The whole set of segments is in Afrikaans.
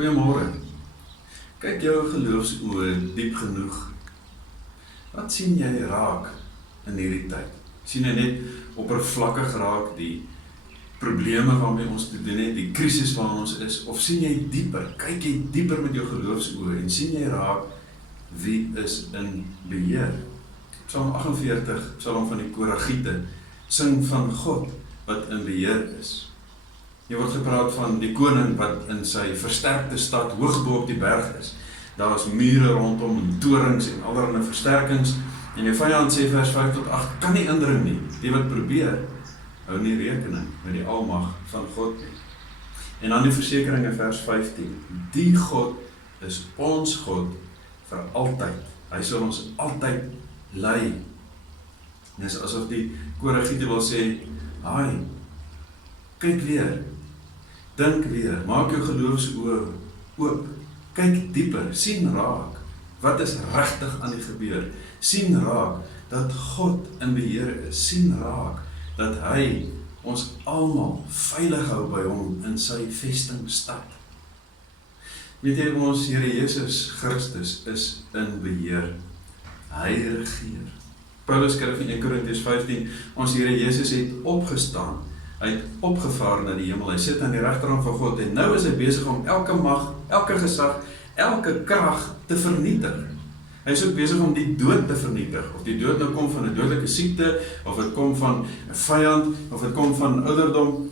Goeiemôre. Kyk jou geloofsoë diep genoeg. Wat sien jy raak in hierdie tyd? Sien jy net oppervlakkig raak die probleme waarmee ons te doen het, die krisis waarin ons is, of sien jy dieper? Kyk jy dieper met jou geloofsoë en sien jy raak wie is in beheer? Psalm 48, Psalm van die Koragiete, sing van God wat in beheer is. Hier word gepraat van die koning wat in sy versterkte stad hoogbo op die berg is. Daar is mure rondom en torings en allerlei versterkings. En die vyand sê vers 5 tot 8, kan nie indring nie. Die wat probeer, hou nie rekening met die almag van God nie. En dan die versekering in vers 15. Die God is ons God vir altyd. Hy sal ons altyd lei. Dis asof die Koragiete wil sê, haai, kyk weer, dink weer, maak jou geloofsoë oop, kyk dieper, sien raak, wat is regtig aan die gebeur, sien raak, dat God in beheer is, sien raak, dat hy ons almal veilig hou by hom in sy vestingstad. Weet jy, ons Here Jesus Christus is in beheer, hy regeer. Paulus skryf in 1 Korintiërs 15, ons Here Jesus het opgestaan, hy het opgevaar na die hemel, hy sit aan die regterhand van God, en nou is hy besig om elke mag, elke gesag, elke krag te vernietig. Hy is ook besig om die dood te vernietig, of die dood nou kom van 'n dodelike siekte, of dit kom van 'n vyand, of dit kom van ouderdom.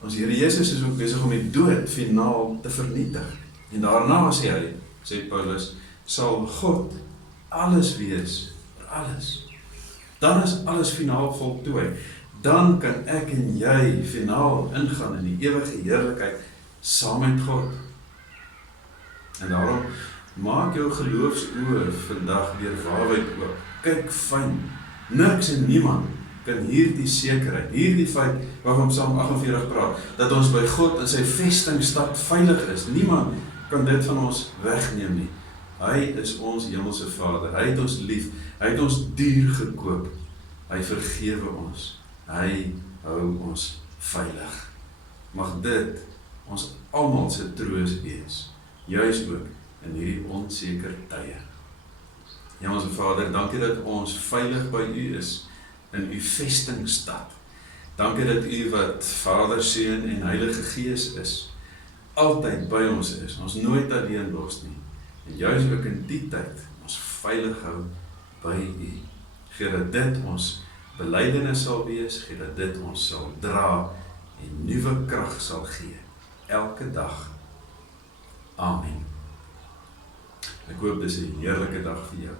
Ons Here Jesus is ook besig om die dood finaal te vernietig. En daarna sê hy, sê Paulus, sal God alles wees, vir alles. Dan is alles finaal voltooi. Dan kan ek en jy finaal ingaan in die ewige heerlikheid saam met God. En daarom maak jou geloofsoë vandag weer waarheid oop. Kyk fyn. Niks en niemand kan hierdie sekerheid, hierdie feit waarvan Psalm 48 praat, dat ons by God in sy vestingstad veilig is. Niemand kan dit van ons wegneem nie. Hy is ons hemelse Vader. Hy het ons lief. Hy het ons duur gekoop. Hy vergewe ons. Hy hou ons veilig. Mag dit ons almal se troos wees, juis ook in hierdie onseker tye. Hemelse Vader, dankie dat ons veilig by U is, in U vestingstad. Dankie dat U wat Vader, Seun en Heilige Gees is, altyd by ons is, ons nooit alleen los nie, en juis ook in die tyd, ons veilig hou by U. Gee dat dit ons belydenis sal wees, gee dat dit ons sal dra en nuwe krag sal gee, elke dag. Amen. Ek hoop dis 'n heerlike dag vir jou.